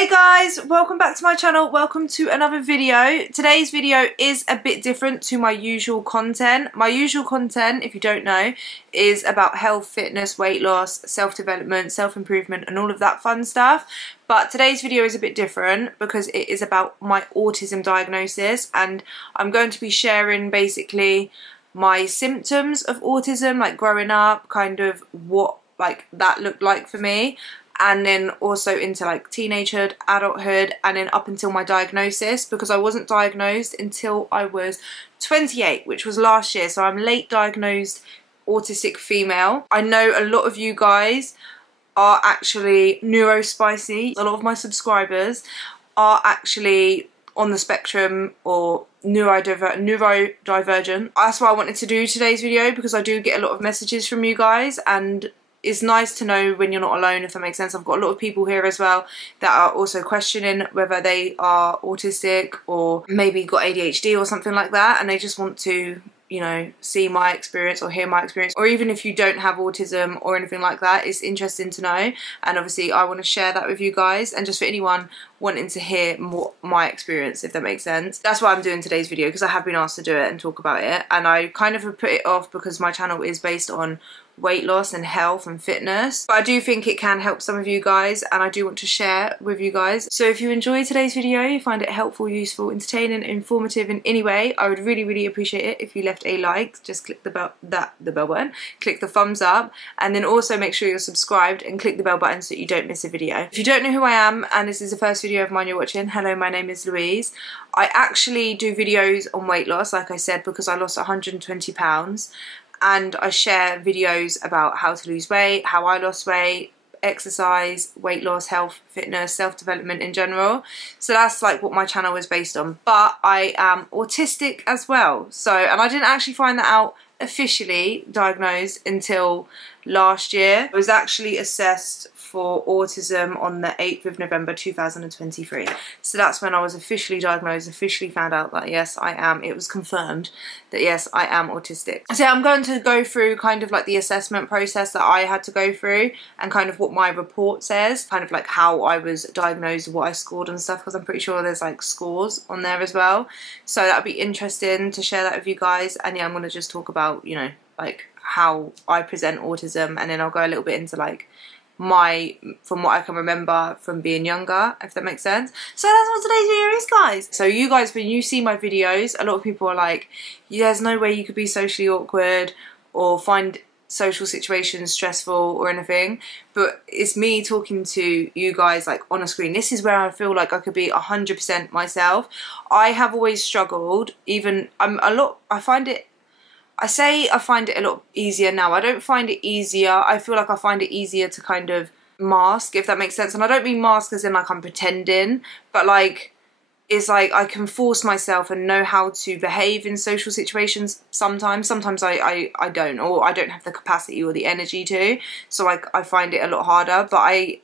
Hey guys, welcome back to my channel. Welcome to another video. Today's video is a bit different to my usual content. My usual content, if you don't know, is about health, fitness, weight loss, self-development, self-improvement and all of that fun stuff. But today's video is a bit different because it is about my autism diagnosis, and I'm going to be sharing basically my symptoms of autism, like growing up, kind of what like that looked like for me, and then also into like teenagehood, adulthood, and then up until my diagnosis, because I wasn't diagnosed until I was 28, which was last year. So I'm late diagnosed autistic female. I know a lot of you guys are actually neurospicy. A lot of my subscribers are actually on the spectrum or neurodivergent. That's why I wanted to do today's video, because I do get a lot of messages from you guys, and it's nice to know when you're not alone, if that makes sense. I've got a lot of people here as well that are also questioning whether they are autistic or maybe got ADHD or something like that, and they just want to, you know, see my experience or hear my experience. Or even if you don't have autism or anything like that, it's interesting to know, and obviously I want to share that with you guys, and just for anyone wanting to hear more my experience, if that makes sense. That's why I'm doing today's video, because I have been asked to do it and talk about it, and I kind of put it off because my channel is based on weight loss and health and fitness, but I do think it can help some of you guys, and I do want to share with you guys. So if you enjoyed today's video, you find it helpful, useful, entertaining, informative in any way, I would really appreciate it if you left a like. Just click the bell button, click the thumbs up, and then also make sure you're subscribed and click the bell button so that you don't miss a video. If you don't know who I am and this is the first video of mine you're watching, hello, my name is Louise. I actually do videos on weight loss, like I said, because I lost 120 pounds. And I share videos about how to lose weight, how I lost weight, exercise, weight loss, health, fitness, self-development in general. So that's like what my channel is based on. But I am autistic as well. So, and I didn't actually find that out officially diagnosed until last year. I was actually assessed for autism on the 8th of November 2023. So that's when I was officially diagnosed, officially found out that yes, I am. It was confirmed that yes, I am autistic. So I'm going to go through kind of like the assessment process that I had to go through, and kind of what my report says, kind of like how I was diagnosed, what I scored and stuff, because I'm pretty sure there's like scores on there as well. So that'd be interesting to share that with you guys. And yeah, I'm going to just talk about, you know, like how I present autism, and then I'll go a little bit into like from what I can remember from being younger, if that makes sense. So that's what today's video is, guys. So you guys, when you see my videos, a lot of people are like, there's no way you could be socially awkward or find social situations stressful or anything, but it's me talking to you guys like on a screen. This is where I feel like I could be 100% myself. I have always struggled, even I find it a lot easier now. I don't find it easier. I feel like I find it easier to kind of mask, if that makes sense. And I don't mean mask as in like I'm pretending, but like it's like I can force myself and know how to behave in social situations sometimes. Sometimes I don't, or I don't have the capacity or the energy to. So like I find it a lot harder, but I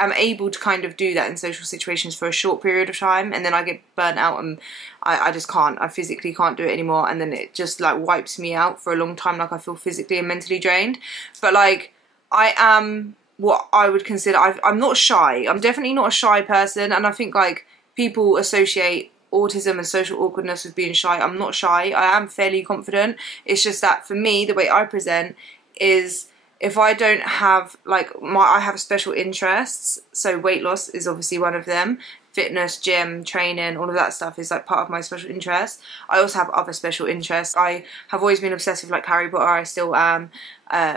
am able to kind of do that in social situations for a short period of time, and then I get burnt out and I just can't. I physically can't do it anymore, and then it just like wipes me out for a long time. Like I feel physically and mentally drained. But like I am what I would consider, I'm not shy. I'm definitely not a shy person, and I think like people associate autism and social awkwardness with being shy. I'm not shy. I am fairly confident. It's just that for me, the way I present is, if I don't have like I have special interests, so weight loss is obviously one of them, fitness, gym, training, all of that stuff is like part of my special interest. I also have other special interests. I have always been obsessed with like Harry Potter, I still am.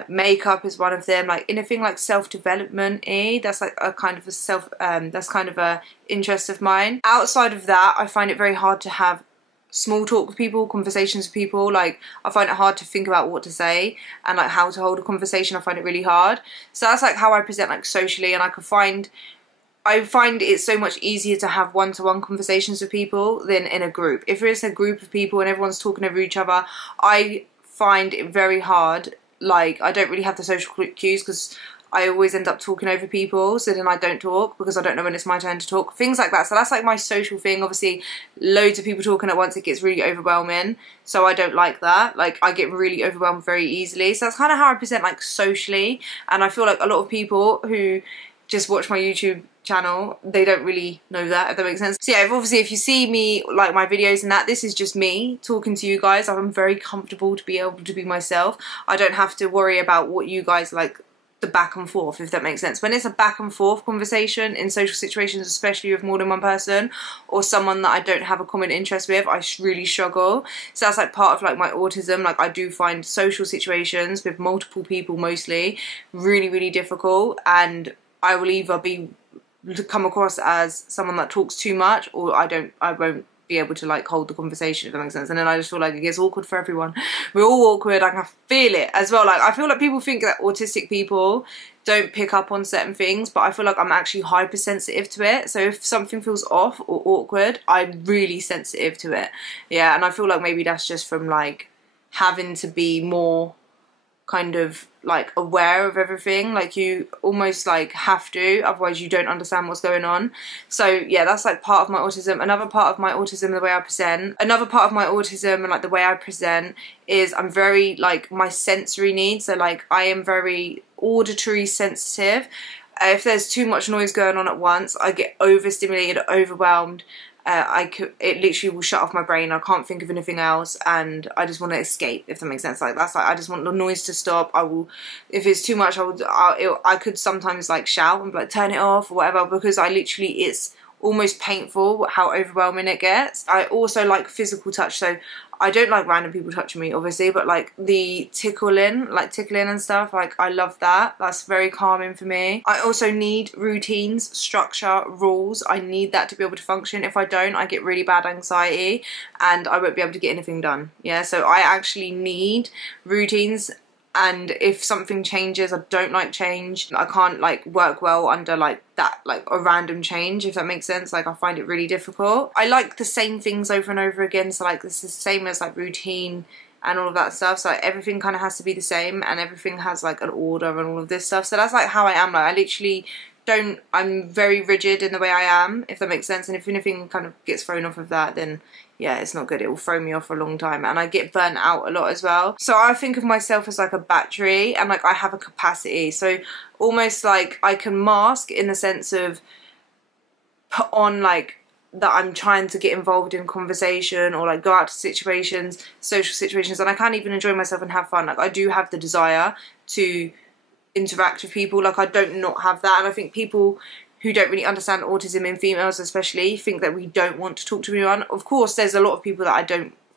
Makeup is one of them. Like anything like self-development-y, that's like a kind of a that's kind of a interest of mine. Outside of that, I find it very hard to have small talk with people, conversations with people. Like I find it hard to think about what to say and like how to hold a conversation. I find it really hard. So that's like how I present like socially, and I find it so much easier to have one-to-one conversations with people than in a group. If it's a group of people and everyone's talking over each other, I find it very hard. Like I don't really have the social cues, because I always end up talking over people, so then I don't talk because I don't know when it's my turn to talk. Things like that. So that's like my social thing. Obviously, loads of people talking at once, it gets really overwhelming. So I don't like that. Like I get really overwhelmed very easily. So that's kind of how I present like socially. And I feel like a lot of people who just watch my YouTube channel, they don't really know that, if that makes sense. So yeah, obviously if you see me, like my videos and that, this is just me talking to you guys. I'm very comfortable to be able to be myself. I don't have to worry about what you guys like, the back and forth, if that makes sense. When it's a back and forth conversation in social situations, especially with more than one person or someone that I don't have a common interest with, I really struggle. So that's like part of like my autism. Like I do find social situations with multiple people mostly really, really difficult, and I will either come across as someone that talks too much, or I won't be able to like hold the conversation, if that makes sense. And then I just feel like it gets awkward for everyone. We're all awkward. I can feel it as well. Like I feel like people think that autistic people don't pick up on certain things, but I feel like I'm actually hypersensitive to it. So if something feels off or awkward, I'm really sensitive to it. Yeah, and I feel like maybe that's just from like having to be more kind of like aware of everything. Like you almost like have to, otherwise you don't understand what's going on. So yeah, that's like part of my autism. Another part of my autism, the way I present. Another part of my autism and like the way I present is I'm very like my sensory needs. So like I am very auditory sensitive. If there's too much noise going on at once, I get overstimulated, overwhelmed. It literally will shut off my brain. I can't think of anything else, and I just want to escape, if that makes sense. Like that's like, I just want the noise to stop. I will, if it's too much, I could sometimes like shout and be like turn it off or whatever, because I literally, it's almost painful how overwhelming it gets. I also like physical touch, so I don't like random people touching me, obviously, but like the tickling and stuff, like I love that. That's very calming for me. I also need routines, structure, rules. I need that to be able to function. If I don't, I get really bad anxiety and I won't be able to get anything done. Yeah, so I actually need routines. And if something changes, I don't like change. I can't like work well under like that, like a random change, if that makes sense. Like I find it really difficult. I like the same things over and over again. So like this is the same as like routine and all of that stuff. So like, everything kind of has to be the same and everything has like an order and all of this stuff. So that's like how I am. Like I literally don't, I'm very rigid in the way I am, if that makes sense. And if anything kind of gets thrown off of that, then yeah, it's not good. It will throw me off for a long time, and I get burnt out a lot as well. So I think of myself as like a battery, and like I have a capacity. So almost like I can mask in the sense of put on like that I'm trying to get involved in conversation or like go out to situations, social situations, and I can't even enjoy myself and have fun. Like I do have the desire to interact with people. Like I don't not have that, and I think people who don't really understand autism in females especially think that we don't want to talk to anyone. Of course there's a lot of people that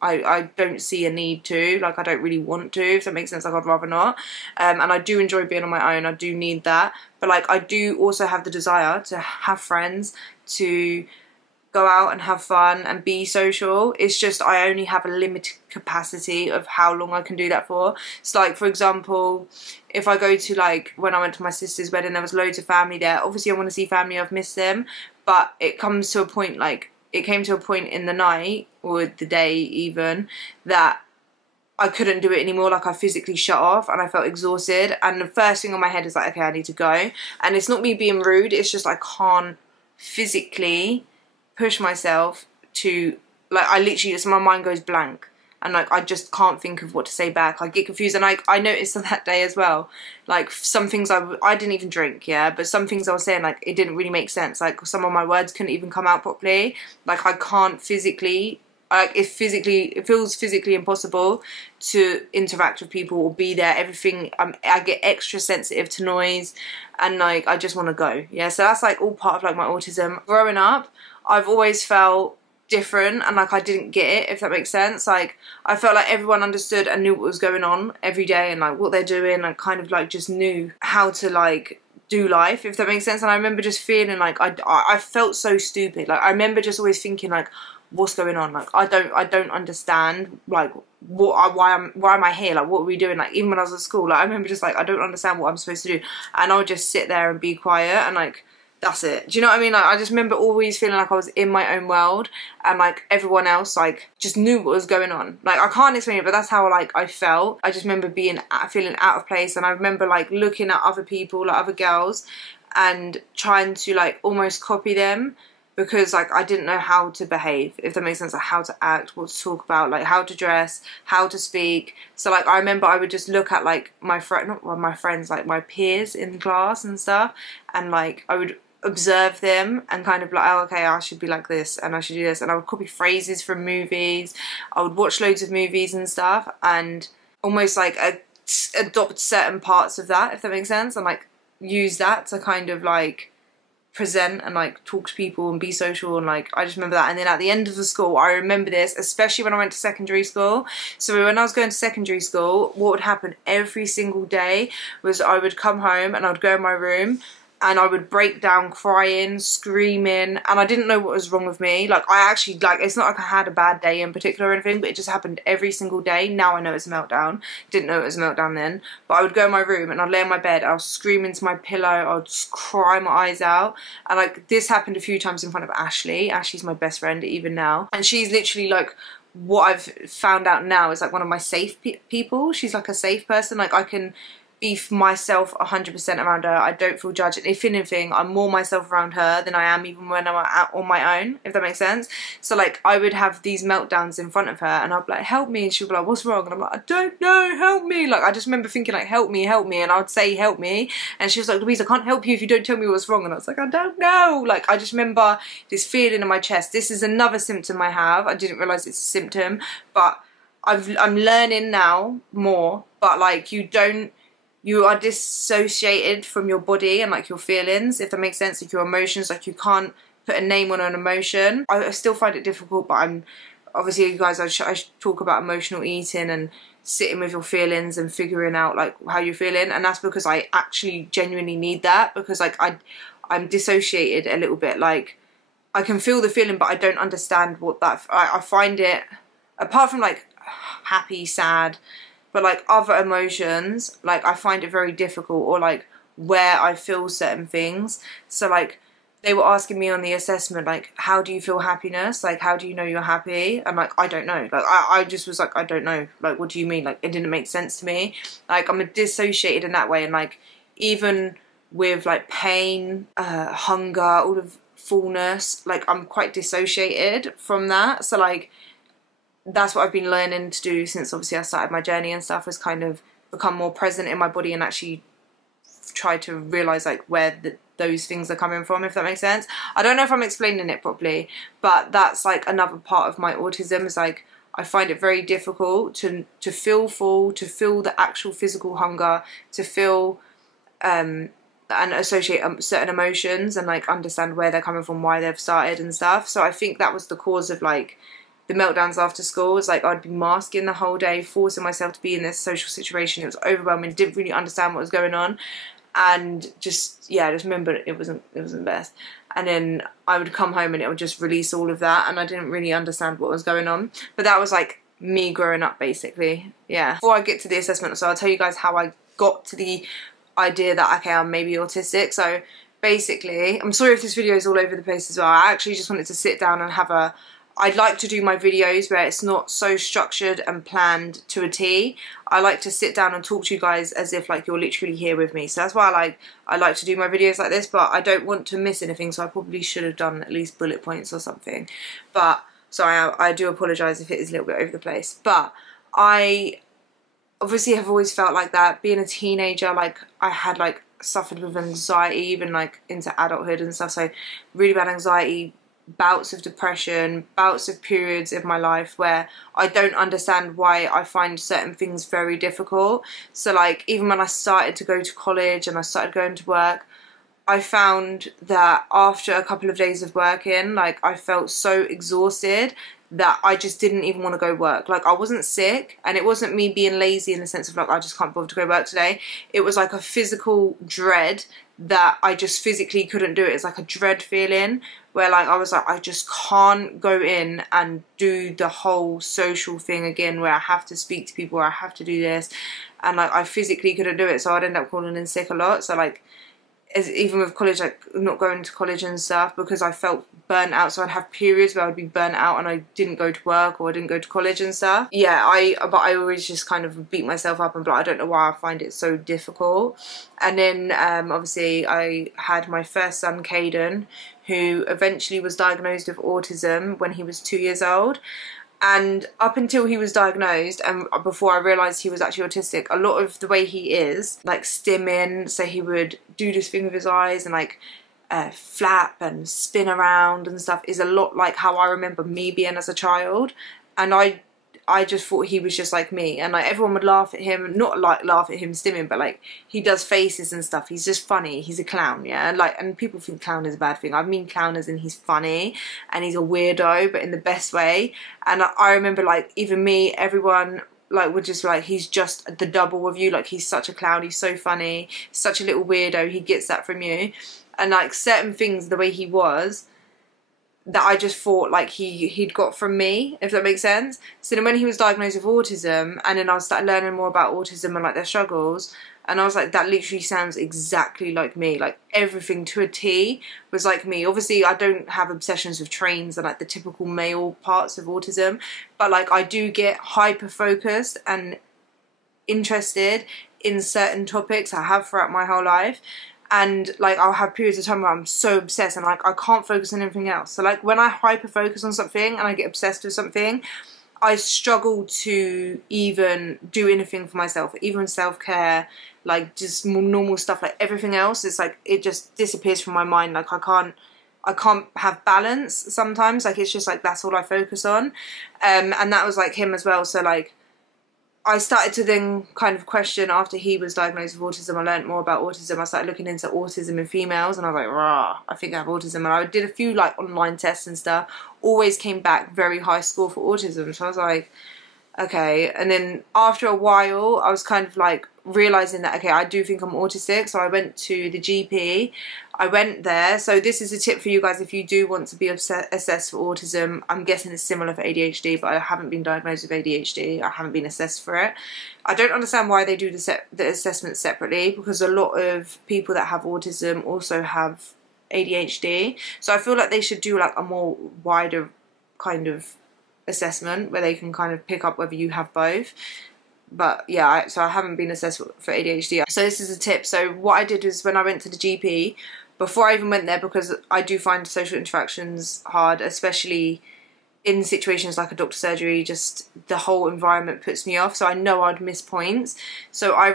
I don't see a need to, like I don't really want to, if that makes sense. Like I'd rather not, and I do enjoy being on my own. I do need that, but like I do also have the desire to have friends, to go out and have fun and be social. It's just I only have a limited capacity of how long I can do that for. So like for example, if I go to like, when I went to my sister's wedding, there was loads of family there. Obviously I want to see family, I've missed them, but it comes to a point, like it came to a point in the night or the day even, that I couldn't do it anymore. Like I physically shut off and I felt exhausted, and the first thing on my head is like, okay, I need to go. And it's not me being rude, it's just I can't physically push myself to, like I literally just, my mind goes blank and like I just can't think of what to say back. I get confused, and I noticed that day as well, like some things I didn't even drink, yeah, but some things I was saying, like it didn't really make sense. Like some of my words couldn't even come out properly. Like I can't physically, like it feels physically impossible to interact with people or be there. Everything, I get extra sensitive to noise, and like I just want to go. Yeah, so that's like all part of like my autism. Growing up, I've always felt different, and like I didn't get it, if that makes sense. Like I felt like everyone understood and knew what was going on every day and like what they're doing, and kind of like just knew how to like do life, if that makes sense. And I remember just feeling like I felt so stupid. Like I remember just always thinking like, what's going on? Like I don't understand, like why am I here? Like what are we doing? Like even when I was at school, like I remember just like I don't understand what I'm supposed to do, and I would just sit there and be quiet and like that's it. Do you know what I mean? Like I just remember always feeling like I was in my own world, and like everyone else like just knew what was going on. Like I can't explain it, but that's how like I felt. I just remember feeling out of place, and I remember like looking at other people, like other girls, and trying to like almost copy them, because like I didn't know how to behave, if that makes sense. Like how to act, what to talk about, like how to dress, how to speak. So like I remember I would just look at like my friends, like my peers in class and stuff, and like I would observe them and kind of like, oh, okay, I should be like this and I should do this, and I would copy phrases from movies. I would watch loads of movies and stuff and almost like adopt certain parts of that, if that makes sense, and like use that to kind of like present and like talk to people and be social, and like I just remember that. And then at the end of the school, I remember this, especially when I went to secondary school. So when I was going to secondary school, what would happen every single day was I would come home and I would go in my room and I would break down crying, screaming, and I didn't know what was wrong with me. Like, I actually, like, it's not like I had a bad day in particular or anything, but it just happened every single day. Now I know it's a meltdown. Didn't know it was a meltdown then. But I would go in my room and I'd lay on my bed, I would scream into my pillow, I would just cry my eyes out. And, like, this happened a few times in front of Ashley. Ashley's my best friend even now. And she's literally, like, what I've found out now is, like, one of my safe people. She's, like, a safe person. Like, I can be myself 100% around her. I don't feel judged. If anything, I'm more myself around her than I am even when I'm out on my own, if that makes sense. So like I would have these meltdowns in front of her and I'd be like, help me, and she'd be like, what's wrong? And I'm like, I don't know, help me. Like I just remember thinking like, help me, and I would say help me, and she was like, Louise, I can't help you if you don't tell me what's wrong. And I was like, I don't know. Like I just remember this feeling in my chest. This is another symptom I have. I didn't realise it's a symptom, but I'm learning now more. But like you are dissociated from your body and like your feelings, if that makes sense, like your emotions. Like you can't put a name on an emotion. I still find it difficult, but I'm obviously, you guys, I talk about emotional eating and sitting with your feelings and figuring out like how you're feeling, and that's because I actually genuinely need that, because like I'm dissociated a little bit. Like I can feel the feeling but I don't understand what that, I find it, apart from like happy, sad, but like other emotions, like I find it very difficult, or like where I feel certain things. So like they were asking me on the assessment, like, how do you feel happiness? Like, how do you know you're happy? And like, I don't know. Like I just was like, I don't know. Like, what do you mean? Like it didn't make sense to me. Like I'm dissociated in that way. And like even with like pain, hunger, all of fullness, like I'm quite dissociated from that. So like that's what I've been learning to do since obviously I started my journey and stuff, is kind of become more present in my body and actually try to realise like where those things are coming from, if that makes sense. I don't know if I'm explaining it properly, but that's like another part of my autism, is like I find it very difficult to feel full, to feel the actual physical hunger, to feel and associate certain emotions and like understand where they're coming from, why they've started and stuff. So I think that was the cause of like the meltdowns after school. It's like I'd be masking the whole day, forcing myself to be in this social situation. It was overwhelming, didn't really understand what was going on, and just, yeah, I just remember it wasn't the best. And then I would come home and it would just release all of that, and I didn't really understand what was going on. But that was like me growing up basically. Yeah. Before I get to the assessment, so I'll tell you guys how I got to the idea that okay, I'm maybe autistic. So basically, I'm sorry if this video is all over the place as well. I actually just wanted to sit down and have a, I'd like to do my videos where it's not so structured and planned to a T. I like to sit down and talk to you guys as if like you're literally here with me. So that's why I like to do my videos like this, but I don't want to miss anything, so I probably should have done at least bullet points or something. But sorry, I do apologise if it is a little bit over the place. But I obviously have always felt like that. Being a teenager, like I had like suffered with anxiety, even like into adulthood and stuff. So really bad anxiety, bouts of depression, bouts of periods of my life where I don't understand why I find certain things very difficult. So like even when I started to go to college and I started going to work, I found that after a couple of days of working, like I felt so exhausted that I just didn't even want to go work. Like I wasn't sick, and it wasn't me being lazy in the sense of like I just can't bother to go work today. It was like a physical dread that I just physically couldn't do it. It's like a dread feeling where like I was like, I just can't go in and do the whole social thing again where I have to speak to people, where I have to do this, and like I physically couldn't do it. So I'd end up calling in sick a lot. So like even with college, like not going to college and stuff because I felt burnt out. So I'd have periods where I'd be burnt out and I didn't go to work or I didn't go to college and stuff. Yeah, but I always just kind of beat myself up and be like, I don't know why I find it so difficult. And then obviously I had my first son, Caden, who eventually was diagnosed with autism when he was 2 years old. And up until he was diagnosed and before I realised he was actually autistic, a lot of the way he is, like stimming, so he would do this thing with his eyes and like flap and spin around and stuff is a lot like how I remember me being as a child. And I just thought he was just like me, and like everyone would laugh at him, not like laugh at him stimming, but like he does faces and stuff. He's just funny. He's a clown, yeah. Like, and people think clown is a bad thing. I mean clown as in he's funny and he's a weirdo, but in the best way. And I remember like even me, everyone like would just like, he's just the double of you. Like, he's such a clown. He's so funny. Such a little weirdo. He gets that from you. And like certain things, the way he was, that I just thought like he'd got from me, if that makes sense. So then when he was diagnosed with autism, and then I started learning more about autism and like their struggles, and I was like, that literally sounds exactly like me. Like everything to a T was like me. Obviously I don't have obsessions with trains and like the typical male parts of autism, but like I do get hyper focused and interested in certain topics. I have throughout my whole life. And like I'll have periods of time where I'm so obsessed and like I can't focus on anything else. So like when I hyper focus on something and I get obsessed with something, I struggle to even do anything for myself, even self-care, like just more normal stuff. Like everything else, it's like it just disappears from my mind. Like I can't have balance sometimes. Like it's just like that's all I focus on. And that was like him as well. So like I started to then kind of question, after he was diagnosed with autism, I learned more about autism. I started looking into autism in females, and I was like, rah, I think I have autism. And I did a few like online tests and stuff, always came back very high score for autism. So I was like, okay. And then after a while, I was kind of like realising that, okay, I do think I'm autistic. So I went to the GP. I went there. So this is a tip for you guys if you do want to be assessed for autism. I'm guessing it's similar for ADHD, but I haven't been diagnosed with ADHD. I haven't been assessed for it. I don't understand why they do the assessment separately, because a lot of people that have autism also have ADHD. So I feel like they should do like a more wider kind of assessment where they can kind of pick up whether you have both. But yeah, so I haven't been assessed for ADHD. So this is a tip. So what I did was, when I went to the GP, before I even went there, because I do find social interactions hard, especially in situations like a doctor's surgery, just the whole environment puts me off. So I know I'd miss points. So I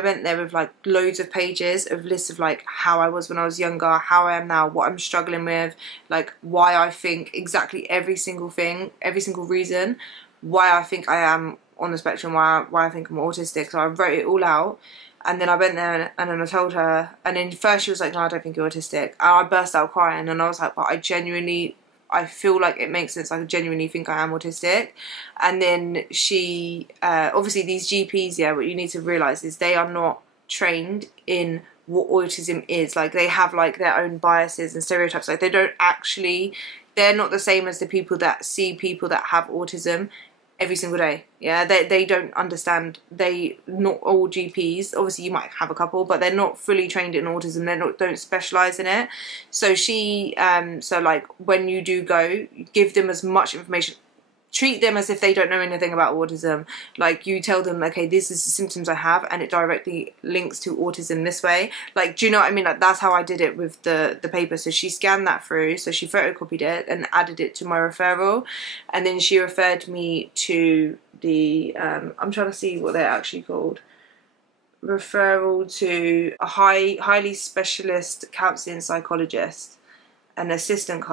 went there with like loads of pages of lists of like how I was when I was younger, how I am now, what I'm struggling with, like why I think exactly every single thing, every single reason why I think I am on the spectrum, why I think I'm autistic. So I wrote it all out. And then I went there and then I told her, and then first she was like, no, I don't think you're autistic. And I burst out crying, and I was like, but I feel like it makes sense. I genuinely think I am autistic. And then she, obviously these GPs, yeah, what you need to realise is they are not trained in what autism is. Like they have like their own biases and stereotypes. Like they're not the same as the people that see people that have autism every single day. Yeah, they don't understand. Not all GPs, obviously you might have a couple, but they're not fully trained in autism. Don't specialize in it. So so like when you do go, give them as much information. Treat them as if they don't know anything about autism. Like you tell them, okay, this is the symptoms I have, and it directly links to autism this way. Like, do you know what I mean? Like that's how I did it with the paper. So she scanned that through, so she photocopied it and added it to my referral, and then she referred me to the I'm trying to see what they're actually called. Referral to a highly specialist counselling psychologist, an assistant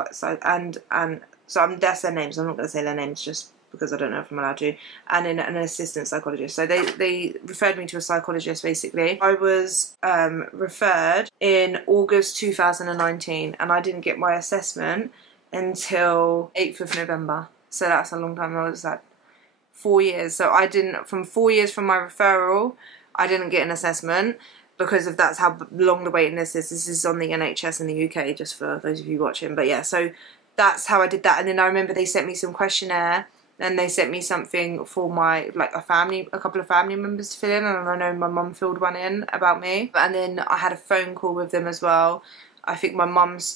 and so that's their names. I'm not going to say their names just because I don't know if I'm allowed to. And then an assistant psychologist. So they referred me to a psychologist, basically. I was referred in August 2019, and I didn't get my assessment until 8th of November. So that's a long time. I was like 4 years. So from 4 years from my referral, I didn't get an assessment, because of that's how long the waiting list is. This is on the NHS in the UK, just for those of you watching. But yeah, so that's how I did that. And then I remember they sent me some questionnaire, and they sent me something for my, like a couple of family members to fill in, and I know my mum filled one in about me. And then I had a phone call with them as well. I think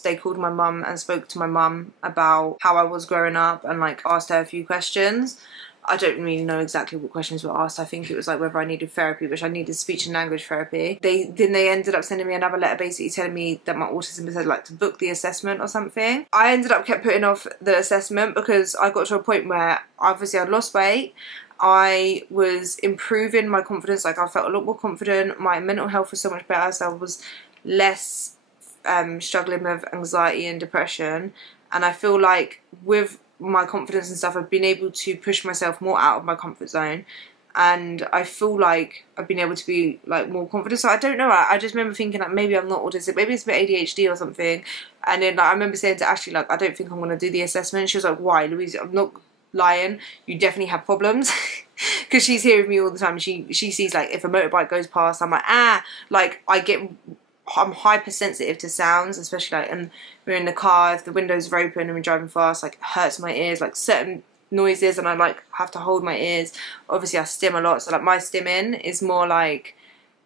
they called my mum and spoke to my mum about how I was growing up, and like asked her a few questions. I don't really know exactly what questions were asked. I think it was like whether I needed therapy, which I needed speech and language therapy. Then they ended up sending me another letter basically telling me that my autism said like to book the assessment or something. I ended up kept putting off the assessment because I got to a point where obviously I'd lost weight. I was improving my confidence. Like I felt a lot more confident. My mental health was so much better, so I was less struggling with anxiety and depression, and I feel like with my confidence and stuff, I've been able to push myself more out of my comfort zone, and I feel like I've been able to be like more confident. So I don't know, I just remember thinking like maybe I'm not autistic, maybe it's a bit ADHD or something. And then like, I remember saying to Ashley, like, I don't think I'm going to do the assessment. She was like, why, Louise? I'm not lying, you definitely have problems. Because she's here with me all the time. She sees like if a motorbike goes past, I'm like, like I'm hypersensitive to sounds, especially like, and we're in the car, if the windows are open and we're driving fast, like it hurts my ears, like certain noises, and I like have to hold my ears. Obviously I stim a lot, so like my stimming is more like,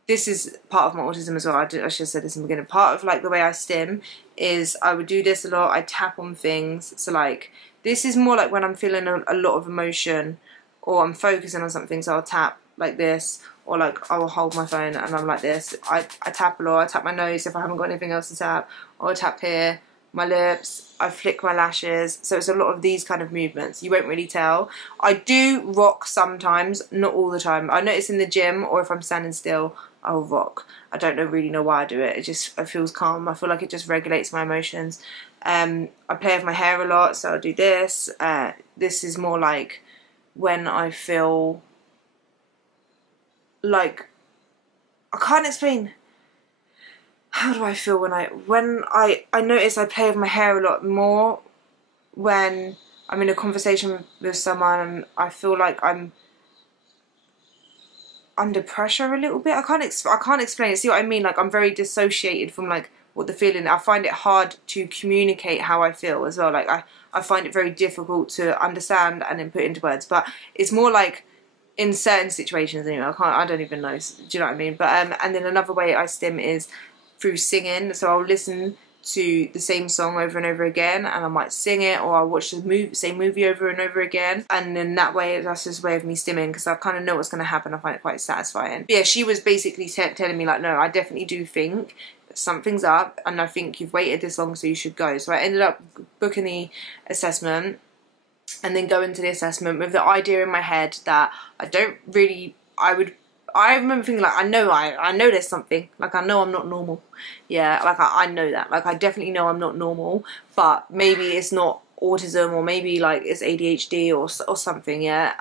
this is part of my autism as well. I should have said this in the beginning. Part of like the way I stim is I would do this a lot. I tap on things. So like this is more like when I'm feeling a lot of emotion or I'm focusing on something. So I'll tap like this, or like I will hold my phone and I'm like this. I tap a lot. I tap my nose if I haven't got anything else to tap, or I tap here, my lips. I flick my lashes. So it's a lot of these kind of movements. You won't really tell. I do rock sometimes, not all the time. I notice in the gym or if I'm standing still, I'll rock. I don't really know why I do it. It feels calm. I feel like it just regulates my emotions. I play with my hair a lot, so I'll do this. This is more like when I feel like, I can't explain. How do I feel when I notice I play with my hair a lot more when I'm in a conversation with someone and I feel like I'm under pressure a little bit. I can't explain it. See what I mean? Like I'm very dissociated from like what the feeling. I find it hard to communicate how I feel as well. Like I find it very difficult to understand and then put into words. But it's more like in certain situations anyway. I don't even know. Do you know what I mean? But and then another way I stim is through singing. So I'll listen to the same song over and over again and I might sing it, or I'll watch the same movie over and over again, and then that way, that's just a way of me stimming because I kind of know what's going to happen. I find it quite satisfying. But yeah, she was basically telling me like, no, I definitely do think something's up and I think you've waited this long so you should go. So I ended up booking the assessment and then going to the assessment with the idea in my head that I remember thinking like, I know there's something, like I know I'm not normal. Yeah, like I know that, like I definitely know I'm not normal, but maybe it's not autism, or maybe like it's ADHD or something, yeah.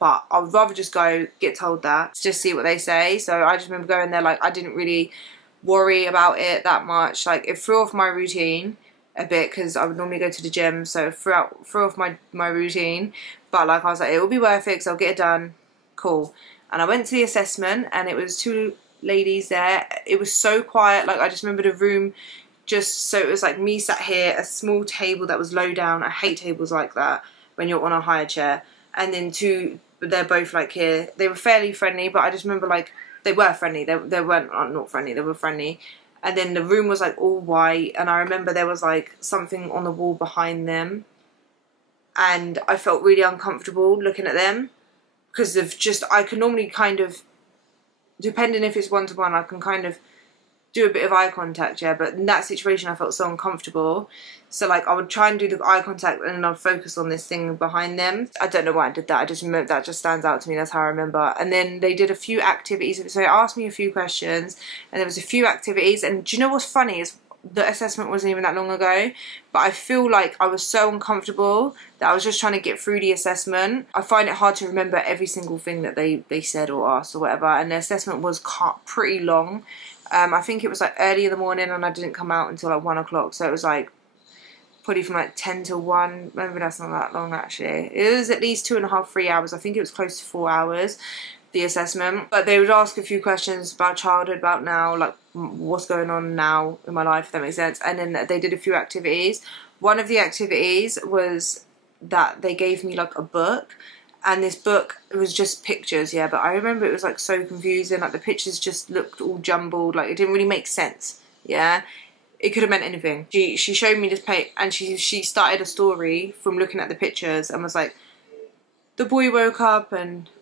But I'd rather just go get told that, just see what they say. So I just remember going there, like I didn't really worry about it that much. Like it threw off my routine a bit because I would normally go to the gym, so it threw off my routine. But like I was like, it will be worth it because I'll get it done. Cool. And I went to the assessment and it was 2 ladies there. It was so quiet. Like I just remember the room so it was like me sat here, a small table that was low down. I hate tables like that when you're on a higher chair. And then 2, they're both like here. They were fairly friendly, but I just remember like, they were friendly. They weren't not friendly, they were friendly. And then the room was like all white. And I remember there was like something on the wall behind them. And I felt really uncomfortable looking at them. Because of just, I can normally kind of, depending if it's one-to-one, I can kind of do a bit of eye contact, yeah, but in that situation I felt so uncomfortable. So like I would try and do the eye contact and then I'd focus on this thing behind them. I don't know why I did that, I just remember, that just stands out to me, that's how I remember. And then they did a few activities, so they asked me a few questions and there was a few activities. And do you know what's funny is the assessment wasn't even that long ago, but I feel like I was so uncomfortable that I was just trying to get through the assessment. I find it hard to remember every single thing that they said or asked or whatever, and the assessment was pretty long. I think it was like early in the morning and I didn't come out until like 1 o'clock, so it was like probably from like 10 to 1, maybe that's not that long actually. It was at least 2.5, 3 hours, I think it was close to 4 hours, the assessment. But they would ask a few questions about childhood, about now, like what's going on now in my life, if that makes sense. And then they did a few activities. One of the activities was that they gave me like a book, and this book, it was just pictures, yeah, but I remember it was like so confusing, like the pictures just looked all jumbled, like it didn't really make sense, yeah. It could have meant anything. She showed me this page and she started a story from looking at the pictures and was like, the boy woke up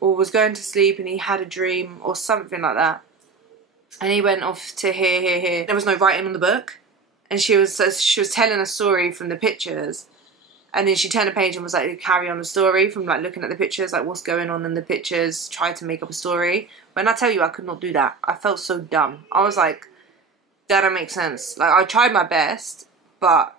or was going to sleep and he had a dream or something like that. And he went off to here. There was no writing on the book. And she was telling a story from the pictures. And then she turned a page and was like, carry on the story from like looking at the pictures, like what's going on in the pictures, try to make up a story. When I tell you I could not do that, I felt so dumb. I was like, That don't make sense. Like, I tried my best, but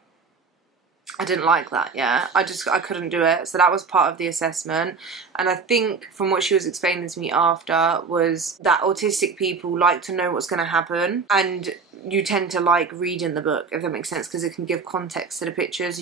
I didn't like that, yeah. I couldn't do it. So that was part of the assessment. And I think from what she was explaining to me after was that autistic people like to know what's going to happen. And you tend to like reading the book, if that makes sense, because it can give context to the pictures.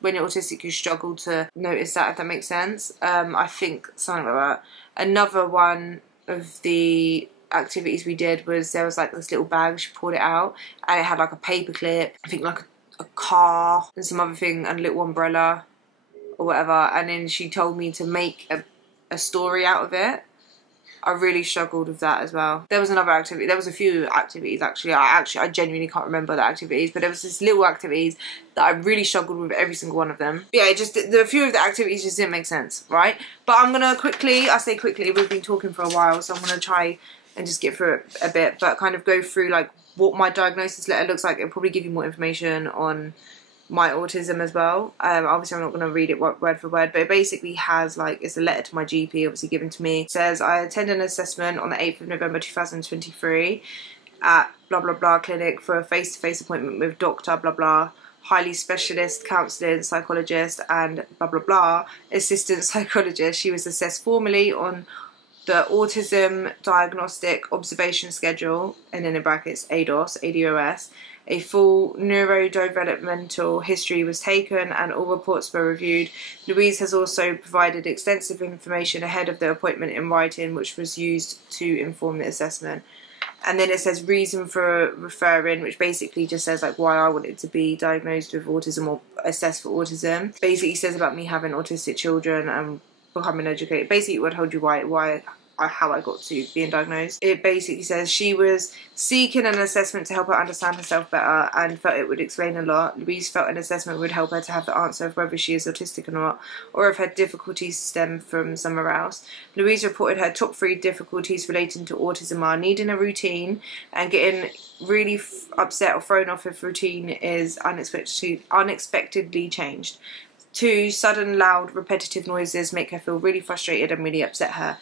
When you're autistic, you struggle to notice that, if that makes sense. I think something like that. Another one of the activities we did was there was like this little bag, she pulled it out, and it had like a paper clip, I think like a car and some other thing, and a little umbrella or whatever, and then she told me to make a story out of it. I really struggled with that as well. There was another activity, there was a few activities actually. I genuinely can't remember the activities, but there was this little activities that I really struggled with every single one of them. But yeah, a few of the activities just didn't make sense, right? But I'm gonna quickly, I say quickly, we've been talking for a while, so I'm gonna try and just get through it a bit, but kind of go through like what my diagnosis letter looks like. It'll probably give you more information on my autism as well. Obviously I'm not going to read it word for word, but it basically has like, it's a letter to my GP obviously given to me. It says, I attended an assessment on the 8th of November 2023 at blah blah blah clinic for a face-to-face appointment with Dr. blah blah, highly specialist counselling psychologist and blah blah blah assistant psychologist. She was assessed formally on the Autism Diagnostic Observation Schedule, and in brackets ADOS. A full neurodevelopmental history was taken and all reports were reviewed. Louise has also provided extensive information ahead of the appointment in writing, which was used to inform the assessment. And then it says reason for referring, which basically just says like why I wanted to be diagnosed with autism or assessed for autism. Basically says about me having autistic children and becoming educated. Basically it would hold you how I got to being diagnosed. It basically says she was seeking an assessment to help her understand herself better and felt it would explain a lot. Louise felt an assessment would help her to have the answer of whether she is autistic or not, or if her difficulties stem from somewhere else. Louise reported her top 3 difficulties relating to autism are needing a routine and getting really upset or thrown off if routine is unexpectedly changed. 2, sudden, loud, repetitive noises make her feel really frustrated and really upset her.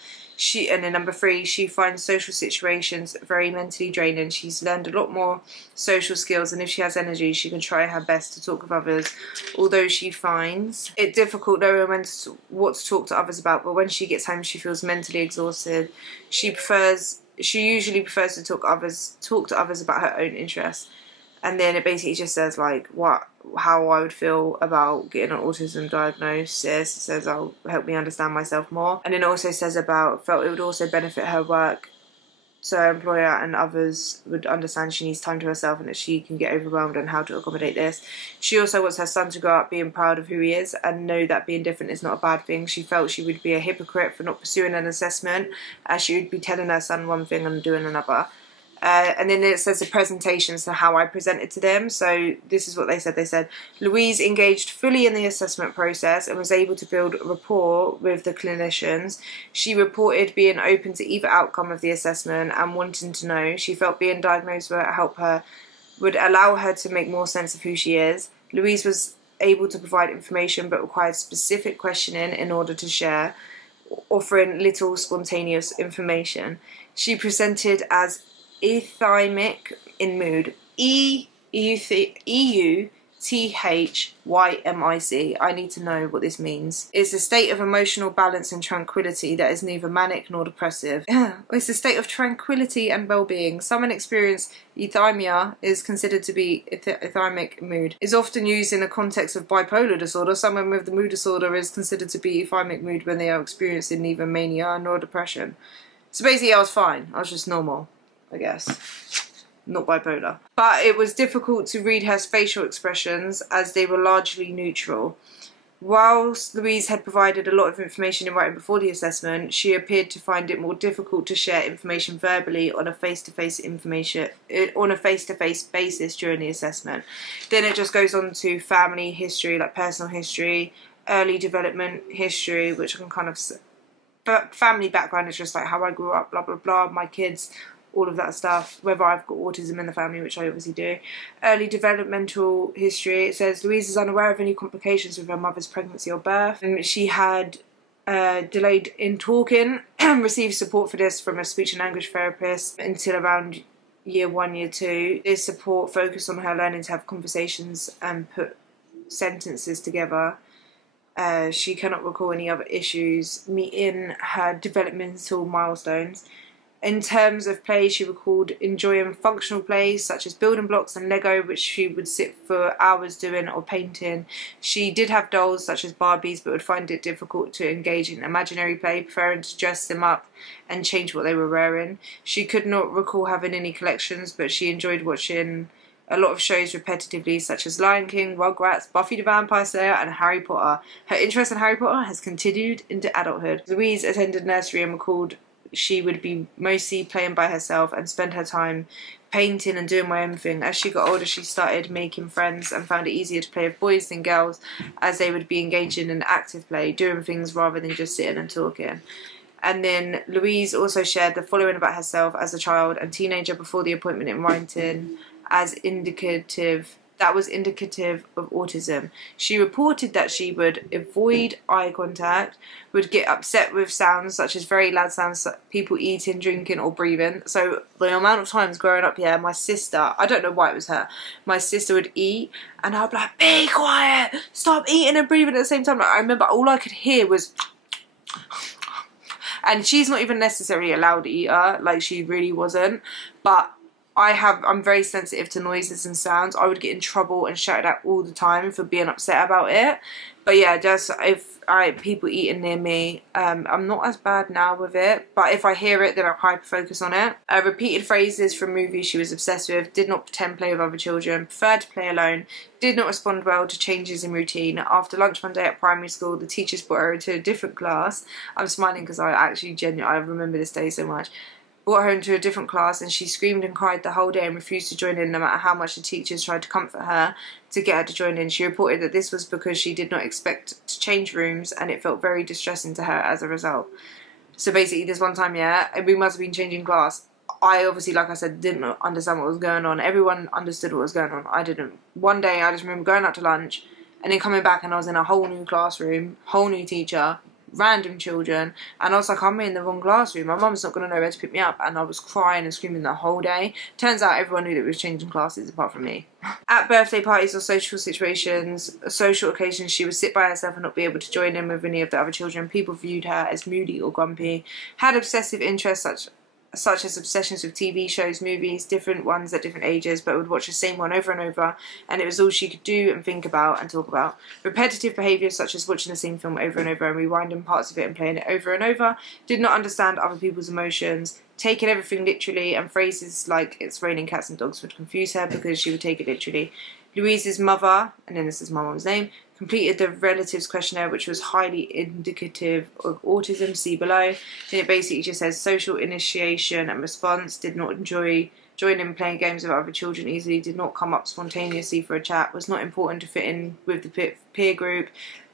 And then number 3, she finds social situations very mentally draining. She's learned a lot more social skills, and if she has energy, she can try her best to talk with others. Although she finds it difficult knowing what to talk to others about, but when she gets home, she feels mentally exhausted. She usually prefers to talk to others about her own interests. And then it basically just says like how I would feel about getting an autism diagnosis. It says I'll help me understand myself more. And then it also says felt it would also benefit her work, so her employer and others would understand she needs time to herself and that she can get overwhelmed and how to accommodate this. She also wants her son to grow up being proud of who he is and know that being different is not a bad thing. She felt she would be a hypocrite for not pursuing an assessment, as she would be telling her son one thing and doing another. And then it says the presentations to how I presented to them. So this is what they said. They said, Louise engaged fully in the assessment process and was able to build rapport with the clinicians. She reported being open to either outcome of the assessment and wanting to know. She felt being diagnosed would allow her to make more sense of who she is. Louise was able to provide information but required specific questioning in order to share, offering little spontaneous information. She presented as euthymic in mood. EUTHYMIC. I need to know what this means. It's a state of emotional balance and tranquility that is neither manic nor depressive. It's a state of tranquility and well-being. Someone experiencing euthymia is considered to be euthymic mood. Is often used in the context of bipolar disorder. Someone with the mood disorder is considered to be euthymic mood when they are experiencing neither mania nor depression. So basically I was fine. I was just normal, I guess. Not bipolar. But it was difficult to read her facial expressions as they were largely neutral. Whilst Louise had provided a lot of information in writing before the assessment, she appeared to find it more difficult to share information verbally on a face-to-face basis during the assessment. Then it just goes on to family history, like personal history, early development history, which I can kind of... But family background is just like how I grew up, blah, blah, blah, my kids, all of that stuff, whether I've got autism in the family, which I obviously do. Early developmental history, it says Louise is unaware of any complications with her mother's pregnancy or birth, and she had delayed in talking, received support for this from a speech and language therapist until around year 1, year 2. This support focused on her learning to have conversations and put sentences together. She cannot recall any other issues meeting her developmental milestones. In terms of play, she recalled enjoying functional plays such as building blocks and Lego, which she would sit for hours doing, or painting. She did have dolls such as Barbies, but would find it difficult to engage in imaginary play, preferring to dress them up and change what they were wearing. She could not recall having any collections, but she enjoyed watching a lot of shows repetitively, such as Lion King, Rugrats, Buffy the Vampire Slayer, and Harry Potter. Her interest in Harry Potter has continued into adulthood. Louise attended nursery and recalled she would be mostly playing by herself and spend her time painting and doing my own thing. As she got older, she started making friends and found it easier to play with boys than girls, as they would be engaged in an active play, doing things rather than just sitting and talking. And then Louise also shared the following about herself as a child and teenager before the appointment in writing that was indicative of autism. She reported that she would avoid eye contact, would get upset with sounds such as very loud sounds, people eating, drinking or breathing. So the amount of times growing up here, my sister, I don't know why it was her, my sister would eat and I'd be like, be quiet, stop eating and breathing at the same time. Like, I remember all I could hear was and she's not even necessarily a loud eater, like she really wasn't, but I'm very sensitive to noises and sounds. I would get in trouble and shouted at all the time for being upset about it. But yeah, just if people eating near me, I'm not as bad now with it. But if I hear it, then I hyper focus on it. Repeated phrases from movies she was obsessed with. Did not pretend play with other children. Preferred to play alone. Did not respond well to changes in routine. After lunch one day at primary school, the teachers brought her into a different class. I'm smiling because I remember this day so much. Brought her into a different class and she screamed and cried the whole day and refused to join in no matter how much the teachers tried to comfort her to get her to join in. She reported that this was because she did not expect to change rooms and it felt very distressing to her as a result. So basically this one time, yeah, we must have been changing class. I obviously, like I said, didn't understand what was going on. Everyone understood what was going on. I didn't. One day I just remember going out to lunch and then coming back and I was in a whole new classroom, whole new teacher, random children, and I was like, I'm in the wrong classroom, my mum's not going to know where to pick me up, and I was crying and screaming the whole day. Turns out everyone knew that we were changing classes apart from me. At birthday parties or social situations, social occasions, she would sit by herself and not be able to join in with any of the other children. People viewed her as moody or grumpy. Had obsessive interests such as obsessions with TV shows, movies, different ones at different ages, but would watch the same one over and over, and it was all she could do and think about and talk about. Repetitive behaviours such as watching the same film over and over and rewinding parts of it and playing it over and over. Did not understand other people's emotions. Taking everything literally, and phrases like "it's raining cats and dogs" would confuse her because she would take it literally. Louise's mother, and then this is my mum's name, completed the relatives questionnaire, which was highly indicative of autism, see below. Then it basically just says social initiation and response, did not enjoy joining playing games with other children easily, did not come up spontaneously for a chat, was not important to fit in with the peer group,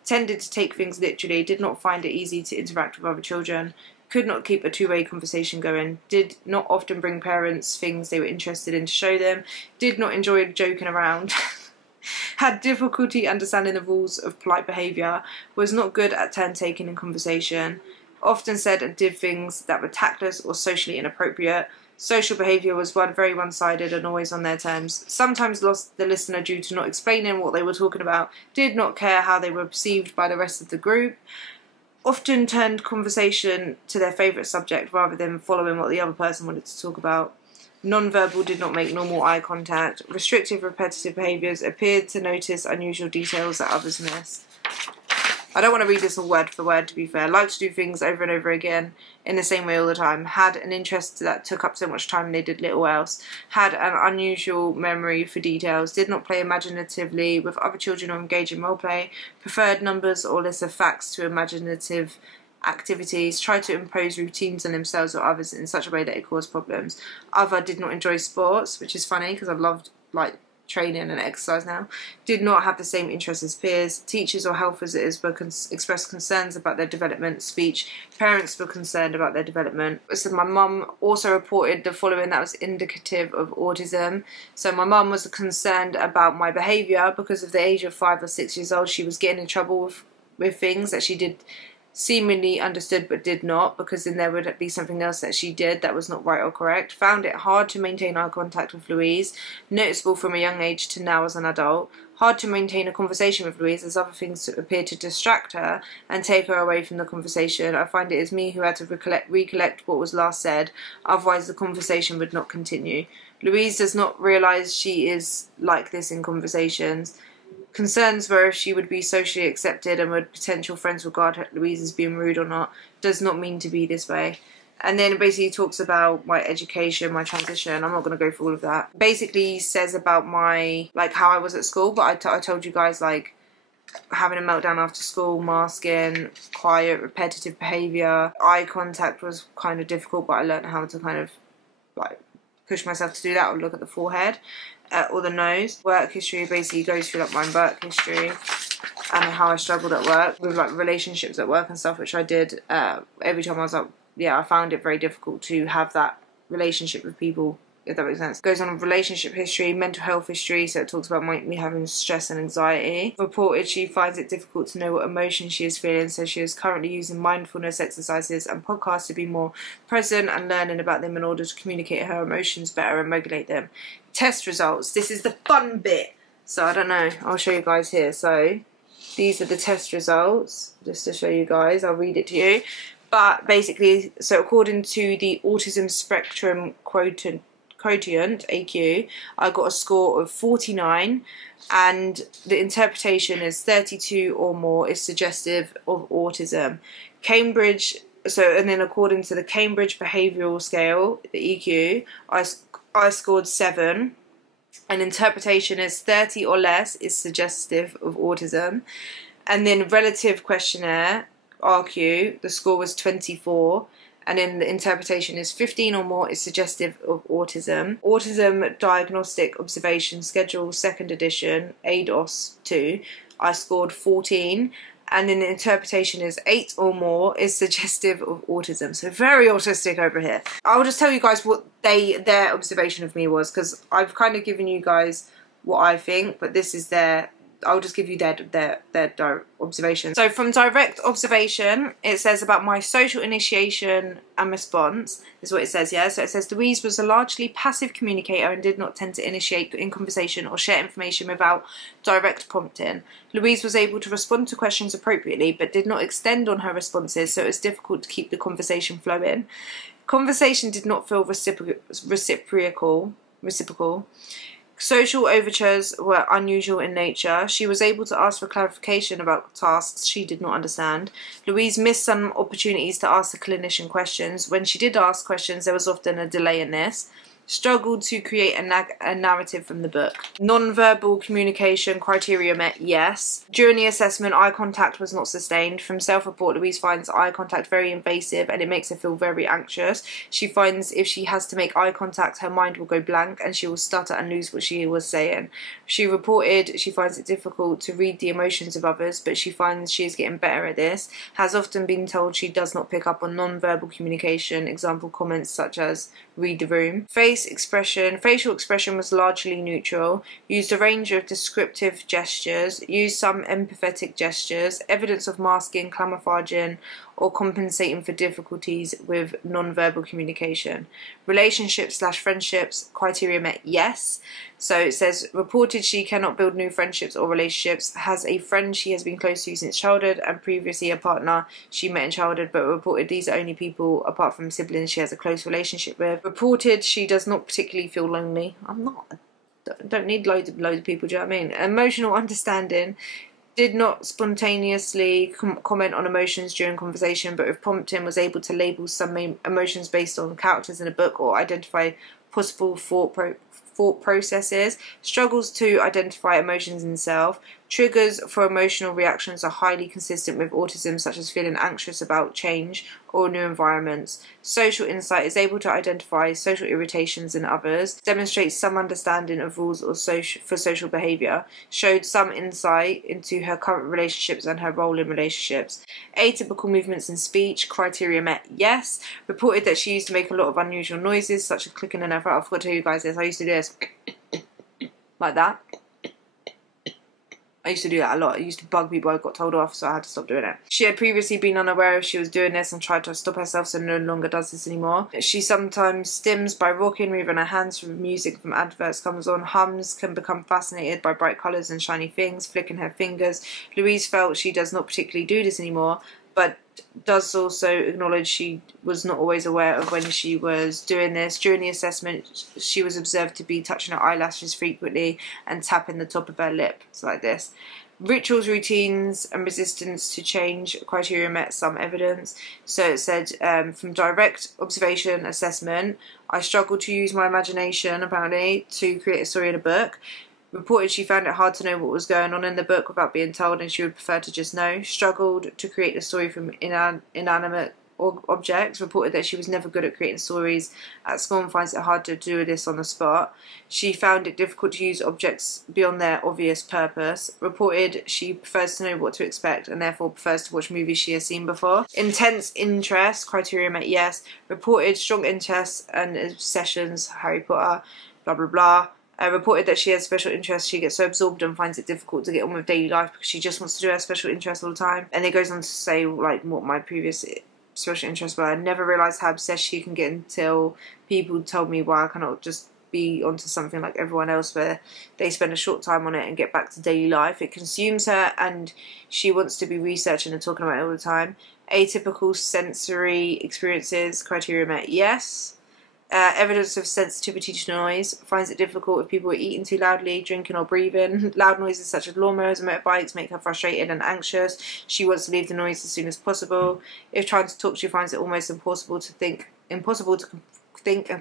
tended to take things literally, did not find it easy to interact with other children, could not keep a two-way conversation going, did not often bring parents things they were interested in to show them, did not enjoy joking around, had difficulty understanding the rules of polite behaviour, was not good at turn-taking in conversation, often said and did things that were tactless or socially inappropriate. Social behaviour was very one-sided and always on their terms. Sometimes lost the listener due to not explaining what they were talking about, did not care how they were perceived by the rest of the group, often turned conversation to their favourite subject rather than following what the other person wanted to talk about. Nonverbal, did not make normal eye contact. Restrictive repetitive behaviours, appeared to notice unusual details that others missed. I don't want to read this all word for word, to be fair. Liked to do things over and over again in the same way all the time. Had an interest that took up so much time they did little else. Had an unusual memory for details. Did not play imaginatively with other children or engage in role play. Preferred numbers or lists of facts to imaginative activities. Tried to impose routines on themselves or others in such a way that it caused problems. Other, did not enjoy sports, which is funny because I've loved training and exercise now. Did not have the same interests as peers. Teachers or health visitors were expressed concerns about their development, speech. Parents were concerned about their development. So my mum also reported the following that was indicative of autism. So my mum was concerned about my behaviour because of the age of 5 or 6 years old. She was getting in trouble with things that she did seemingly understood but did not, because then there would be something else that she did that was not right or correct. Found it hard to maintain eye contact with Louise, noticeable from a young age to now as an adult. Hard to maintain a conversation with Louise as other things appear to distract her and take her away from the conversation. I find it is me who had to recollect what was last said, otherwise the conversation would not continue. Louise does not realise she is like this in conversations. Concerns were if she would be socially accepted and would potential friends regard Louise as being rude or not. Does not mean to be this way. And then it basically talks about my education, my transition. I'm not going to go through all of that. Basically says about my, like, how I was at school, but I told you guys, like, having a meltdown after school, masking, quiet, repetitive behaviour. Eye contact was kind of difficult, but I learned how to kind of, like, push myself to do that or look at the forehead or the nose. Work history basically goes through, like, my work history and how I struggled at work with, like, relationships at work and stuff, which I did every time I was like, yeah, I found it very difficult to have that relationship with people, if that makes sense. Goes on relationship history, mental health history, so it talks about me having stress and anxiety. Reported she finds it difficult to know what emotion she is feeling, so she is currently using mindfulness exercises and podcasts to be more present and learning about them in order to communicate her emotions better and regulate them. Test results. This is the fun bit. So I don't know, I'll show you guys here. So these are the test results, just to show you guys. I'll read it to you. But basically, so according to the Autism Spectrum Quotient, AQ, I got a score of 49, and the interpretation is 32 or more is suggestive of autism. Cambridge, and then according to the Cambridge Behavioural Scale, the EQ, I scored 7, and interpretation is 30 or less is suggestive of autism. And then relative questionnaire, RQ, the score was 24, and then the interpretation is 15 or more is suggestive of autism. Autism Diagnostic Observation Schedule 2nd edition, ADOS 2, I scored 14, and then the interpretation is 8 or more is suggestive of autism. So very autistic over here. I'll just tell you guys what their observation of me was, because I've kind of given you guys what I think, but this is I'll just give you their direct observation. So from direct observation, it says about my social initiation and response. This is what it says, yeah? So it says Louise was a largely passive communicator and did not tend to initiate in conversation or share information without direct prompting. Louise was able to respond to questions appropriately, but did not extend on her responses, so it was difficult to keep the conversation flowing. Conversation did not feel reciprocal. Social overtures were unusual in nature. She was able to ask for clarification about tasks she did not understand. Louise missed some opportunities to ask the clinician questions. When she did ask questions, there was often a delay in this. Struggled to create a narrative from the book. Non-verbal communication criteria met, yes. During the assessment, eye contact was not sustained. From self-report, Louise finds eye contact very invasive and it makes her feel very anxious. She finds if she has to make eye contact, her mind will go blank and she will stutter and lose what she was saying. She reported she finds it difficult to read the emotions of others, but she finds she is getting better at this. Has often been told she does not pick up on non-verbal communication, example comments such as read the room. Facial expression was largely neutral, used a range of descriptive gestures, used some empathetic gestures, evidence of masking, camouflaging, or compensating for difficulties with non-verbal communication. Relationships/friendships criteria met, yes. So it says, reported she cannot build new friendships or relationships, has a friend she has been close to since childhood, and previously a partner she met in childhood, but reported these are only people apart from siblings she has a close relationship with. Reported she does not particularly feel lonely. Don't need loads of people, do you know what I mean? Emotional understanding. Did not spontaneously comment on emotions during conversation, but with prompting was able to label some emotions based on characters in a book or identify possible thought processes. Struggles to identify emotions in self. Triggers for emotional reactions are highly consistent with autism, such as feeling anxious about change or new environments. Social insight is able to identify social irritations in others. Demonstrates some understanding of rules or for social behaviour. Showed some insight into her current relationships and her role in relationships. Atypical movements in speech. Criteria met, yes. Reported that she used to make a lot of unusual noises, such as clicking in her throat. I forgot to tell you guys this. I used to do this like that. I used to do that a lot. I used to bug people. I got told off, so I had to stop doing it. She had previously been unaware if she was doing this and tried to stop herself, so no longer does this anymore. She sometimes stims by rocking, moving her hands from music from adverts comes on, hums, can become fascinated by bright colours and shiny things, flicking her fingers. Louise felt she does not particularly do this anymore, but does also acknowledge she was not always aware of when she was doing this. During the assessment, she was observed to be touching her eyelashes frequently and tapping the top of her lip. It's like this. Rituals, routines, and resistance to change criteria met some evidence. So it said, from direct observation assessment, I struggled to use my imagination, apparently, to create a story in a book. Reported she found it hard to know what was going on in the book without being told, and she would prefer to just know. Struggled to create a story from inanimate objects. Reported that she was never good at creating stories at school and finds it hard to do this on the spot. She found it difficult to use objects beyond their obvious purpose. Reported she prefers to know what to expect and therefore prefers to watch movies she has seen before. Intense interest, criteria met yes. Reported strong interest and obsessions, Harry Potter, blah blah blah. Reported that she has special interests. She gets so absorbed and finds it difficult to get on with daily life because she just wants to do her special interests all the time. And it goes on to say like what my previous special interests were. I never realised how obsessed she can get until people told me why I cannot just be onto something like everyone else where they spend a short time on it and get back to daily life. It consumes her and she wants to be researching and talking about it all the time. Atypical sensory experiences, criteria met yes. Evidence of sensitivity to noise. Finds it difficult if people are eating too loudly, drinking or breathing. Loud noises such as lawnmowers and motorbikes make her frustrated and anxious. She wants to leave the noise as soon as possible. If trying to talk, she finds it almost impossible to think and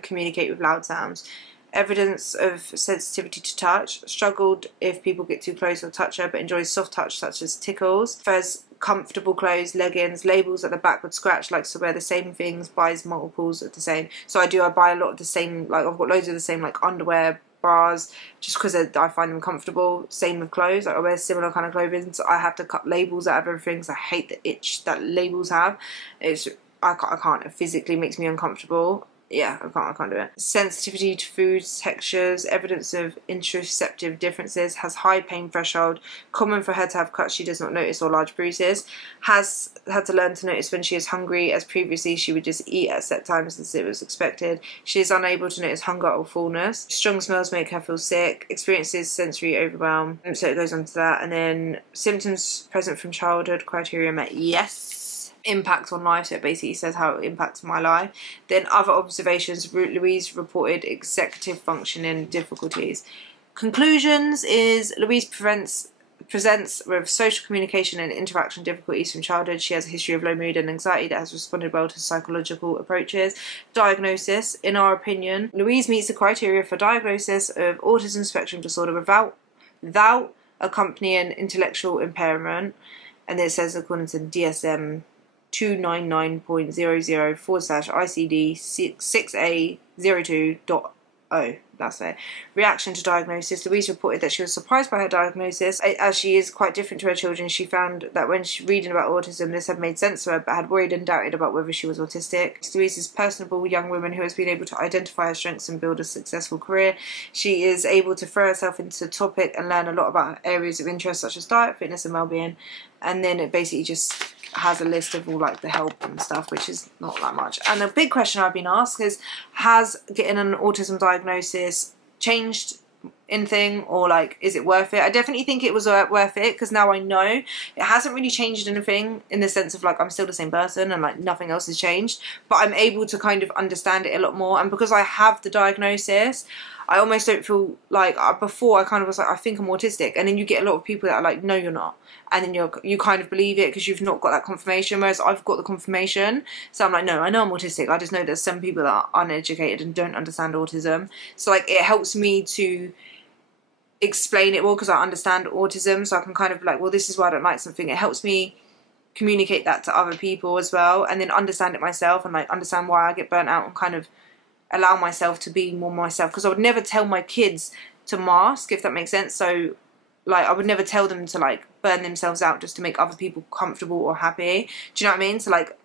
communicate with loud sounds. Evidence of sensitivity to touch. Struggled if people get too close or touch her, but enjoys soft touch such as tickles. Prefers comfortable clothes, leggings, labels at the back would scratch, likes to wear the same things, buys multiples of the same. So I buy a lot of the same, like I've got loads of the same like underwear, bras, just because I find them comfortable. Same with clothes, like I wear similar kind of clothing, so I have to cut labels out of everything because I hate the itch that labels have. I can't, it physically makes me uncomfortable. Yeah, I can't do it. Sensitivity to foods, textures, evidence of interoceptive differences, has high pain threshold, common for her to have cuts she does not notice or large bruises, has had to learn to notice when she is hungry, as previously she would just eat at set times as it was expected. She is unable to notice hunger or fullness. Strong smells make her feel sick, experiences sensory overwhelm, so it goes on to that. And then symptoms present from childhood, criteria met yes. Impact on life, so it basically says how it impacts my life. Then other observations, Louise reported executive functioning difficulties. Conclusions is Louise presents with social communication and interaction difficulties from childhood. She has a history of low mood and anxiety that has responded well to psychological approaches. Diagnosis, in our opinion, Louise meets the criteria for diagnosis of autism spectrum disorder without accompanying intellectual impairment, and it says according to DSM 299.00/ICD 6A02.0. That's it. Reaction to diagnosis. Louise reported that she was surprised by her diagnosis. As she is quite different to her children, she found that when reading about autism, this had made sense to her, but had worried and doubted about whether she was autistic. Louise is a personable young woman who has been able to identify her strengths and build a successful career. She is able to throw herself into the topic and learn a lot about areas of interest such as diet, fitness and well-being. And then it basically just has a list of all like the help and stuff, which is not that much. And a big question I've been asked is, has getting an autism diagnosis changed anything, or like is it worth it? I definitely think it was worth it, because now I know it hasn't really changed anything in the sense of like I'm still the same person and like nothing else has changed, but I'm able to kind of understand it a lot more. And because I have the diagnosis, I almost don't feel like before I kind of was like, I think I'm autistic, and then you get a lot of people that are like, no you're not, and then you kind of believe it because you've not got that confirmation, whereas I've got the confirmation. So I'm like, no, I know I'm autistic, I just know there's some people that are uneducated and don't understand autism. So like it helps me to explain it more because I understand autism, so I can kind of like, well, this is why I don't like something. It helps me communicate that to other people as well, and then understand it myself and like understand why I get burnt out and kind of allow myself to be more myself, because I would never tell my kids to mask, if that makes sense. So like I would never tell them to like burn themselves out just to make other people comfortable or happy. Do you know what I mean? So like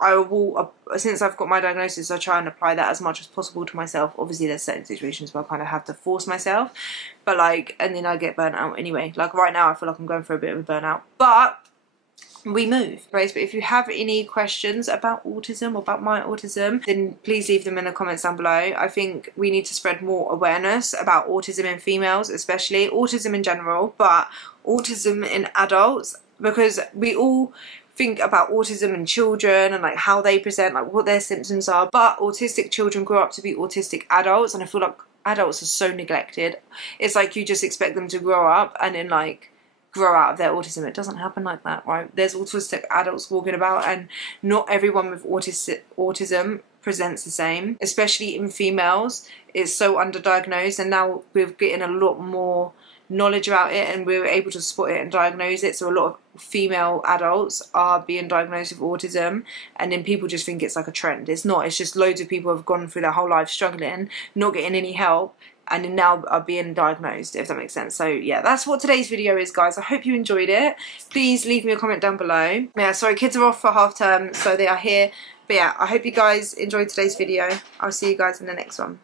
I will, since I've got my diagnosis, I try and apply that as much as possible to myself. Obviously there's certain situations where I kind of have to force myself, but like, and then I get burnt out anyway. Like right now I feel like I'm going for a bit of a burnout, but we move. But if you have any questions about autism or about my autism, then please leave them in the comments down below. I think we need to spread more awareness about autism in females, especially autism in general, but autism in adults, because we all think about autism in children and like how they present, like what their symptoms are, but autistic children grow up to be autistic adults, and I feel like adults are so neglected. It's like you just expect them to grow up and then like grow out of their autism. It doesn't happen like that, right? There's autistic adults walking about, and not everyone with autism presents the same, especially in females. It's so underdiagnosed, and now we're getting a lot more knowledge about it and we're able to spot it and diagnose it. So a lot of female adults are being diagnosed with autism, and then people just think it's like a trend. It's not. It's just loads of people have gone through their whole life struggling, not getting any help, and then now are being diagnosed, if that makes sense. So yeah, that's what today's video is, guys. I hope you enjoyed it. Please leave me a comment down below. Yeah, sorry, kids are off for half term, so they are here. But yeah, I hope you guys enjoyed today's video. I'll see you guys in the next one.